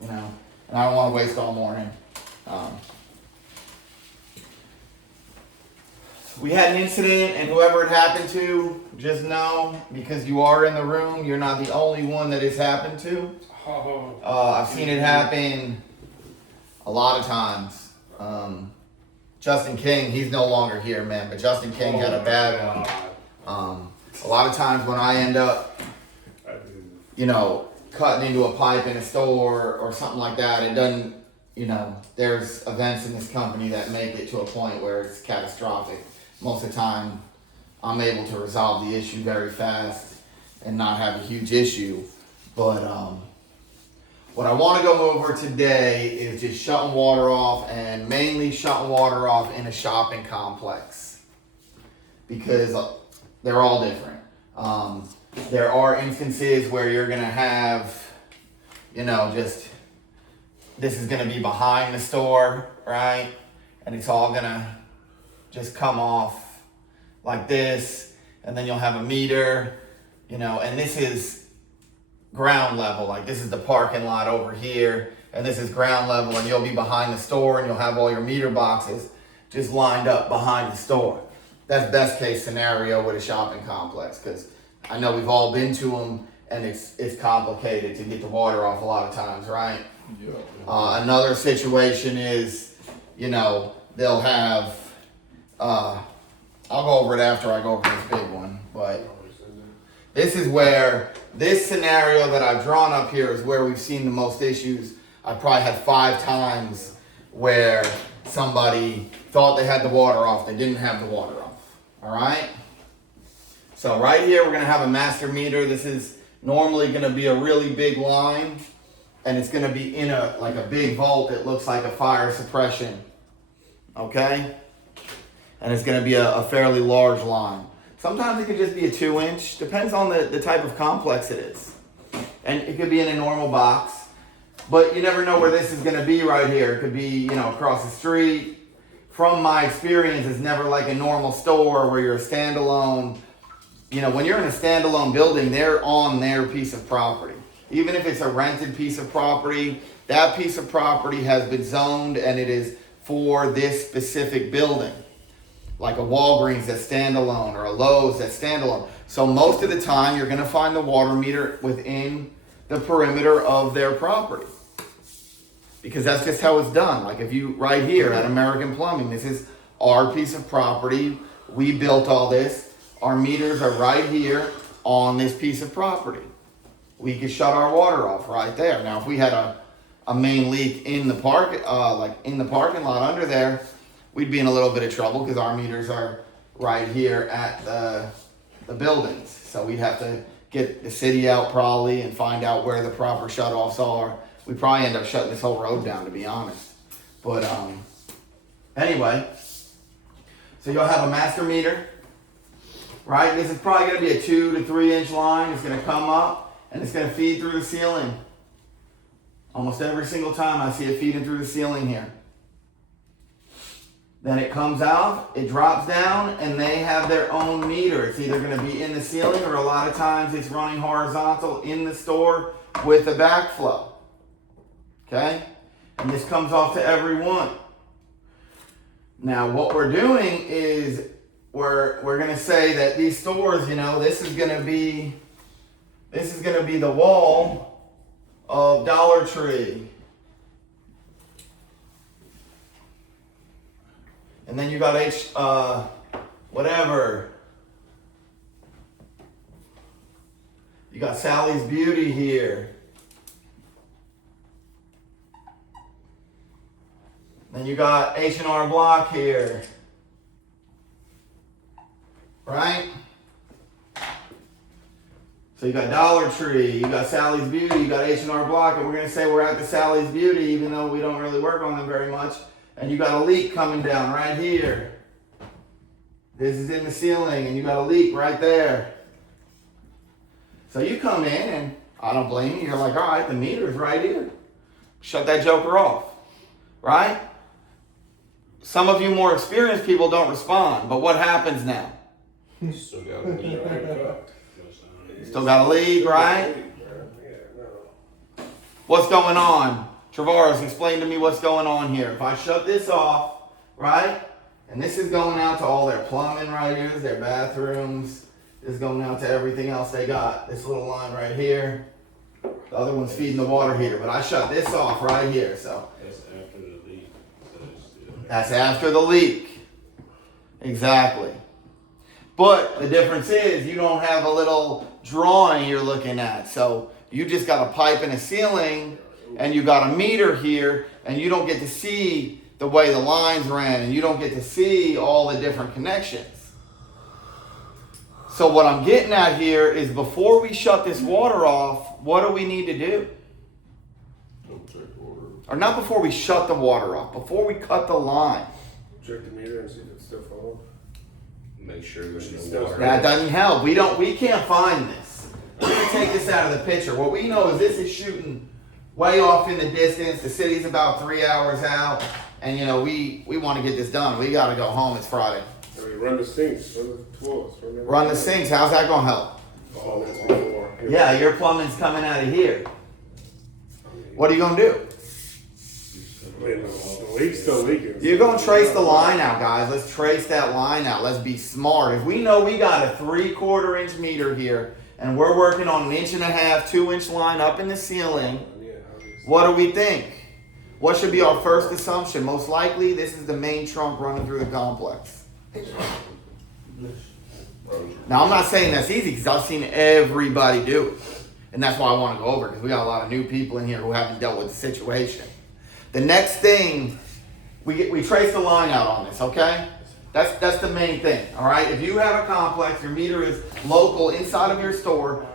you know, and I don't want to waste all morning. We had an incident, and whoever it happened to, just know, because you are in the room, you're not the only one that it's happened to. I've seen it happen a lot of times. Justin King, he's no longer here, man, but Justin King had a bad one. A lot of times when I end up, you know, cutting into a pipe in a store or something like that, it doesn't, you know, there's events in this company that make it to a point where it's catastrophic. Most of the time, I'm able to resolve the issue very fast and not have a huge issue. But what I want to go over today is just shutting water off, and mainly shutting water off in a shopping complex, because they're all different. There are instances where you're going to have, you know, just, this is going to be behind the store, right? And it's all going to just come off like this, and then you'll have a meter, you know, and this is ground level, like this is the parking lot over here, and this is ground level, and you'll be behind the store, and you'll have all your meter boxes just lined up behind the store. That's best case scenario with a shopping complex, because I know we've all been to them, and it's complicated to get the water off a lot of times, right? Yeah. Another situation is, you know, they'll have, I'll go over it after I go over this big one, but this is where, this scenario that I've drawn up here is where we've seen the most issues. I probably had 5 times where somebody thought they had the water off, they didn't have the water off, all right? So right here, we're gonna have a master meter. This is normally gonna be a really big line, and it's gonna be in a, like a big vault. It looks like a fire suppression, okay? And it's gonna be a fairly large line. Sometimes it could just be a 2-inch, depends on the type of complex it is. And it could be in a normal box, but you never know where this is gonna be right here. It could be, you know, across the street. From my experience, it's never like a normal store where you're a standalone. You know, when you're in a standalone building, they're on their piece of property. Even if it's a rented piece of property, that piece of property has been zoned and it is for this specific building. Like a Walgreens that's standalone, or a Lowe's that's standalone. So most of the time, you're gonna find the water meter within the perimeter of their property, because that's just how it's done. Like if you, right here at American Plumbing, this is our piece of property. We built all this. Our meters are right here on this piece of property. We could shut our water off right there. Now, if we had a main leak in the park, like in the parking lot under there, we'd be in a little bit of trouble, because our meters are right here at the buildings. So we'd have to get the city out probably and find out where the proper shut-offs are. We'd probably end up shutting this whole road down, to be honest. But anyway, so you'll have a master meter, right? This is probably gonna be a 2 to 3 inch line. It's gonna come up and it's gonna feed through the ceiling. Almost every single time I see it feeding through the ceiling here. Then it comes out, it drops down, and they have their own meter. It's either gonna be in the ceiling, or a lot of times it's running horizontal in the store with a backflow. Okay? And this comes off to every one. Now what we're doing is we're gonna say that these stores, you know, this is gonna be the wall of Dollar Tree. And then you got whatever. You got Sally's Beauty here. Then you got H&R Block here. Right? So you got Dollar Tree, you got Sally's Beauty, you got H&R Block, and we're gonna say we're at the Sally's Beauty, even though we don't really work on them very much. And you got a leak coming down right here. This is in the ceiling, and you got a leak right there. So you come in, and I don't blame you. You're like, all right, the meter's right here. Shut that joker off, right? Some of you more experienced people don't respond, but what happens now? Still got a leak, right? Still got a leak, right? what's going on? Travaris, explain to me what's going on here. If I shut this off, right? And this is going out to all their plumbing right here, their bathrooms. This is going out to everything else they got. This little line right here. The other one's feeding the water heater, but I shut this off right here, so. That's after the leak. That's after the leak. Exactly. But the difference is you don't have a little drawing you're looking at. So you just got a pipe and a ceiling and you got a meter here and you don't get to see the way the lines ran and you don't get to see all the different connections. So what I'm getting at here is before we shut this water off, what do we need to do? Or not before we shut the water off, before we cut the line. Check the meter and see if it's still full. Make sure there's It's no still water. That doesn't help. We can't find this. We're gonna take this out of the picture. What we know is this is shooting way off in the distance. The city's about 3 hours out. And you know, we want to get this done. We gotta go home. It's Friday. I mean, run the sinks, run the floors. Run the sinks. How's that gonna help? Oh, that's before. Yeah, your plumbing's coming out of here. What are you gonna do? I mean, the leak's still leaking. You're gonna trace the line out, guys. Let's trace that line out. Let's be smart. If we know we got a 3/4 inch meter here and we're working on 1.5 inch, 2 inch line up in the ceiling, Yeah, obviously. what do we think? What should be our first assumption? Most likely, this is the main trunk running through the complex. Now, I'm not saying that's easy because I've seen everybody do it. And that's why I want to go over because we got a lot of new people in here who haven't dealt with the situation. The next thing, we trace the line out on this, okay? That's the main thing, all right? If you have a complex, your meter is local inside of your store,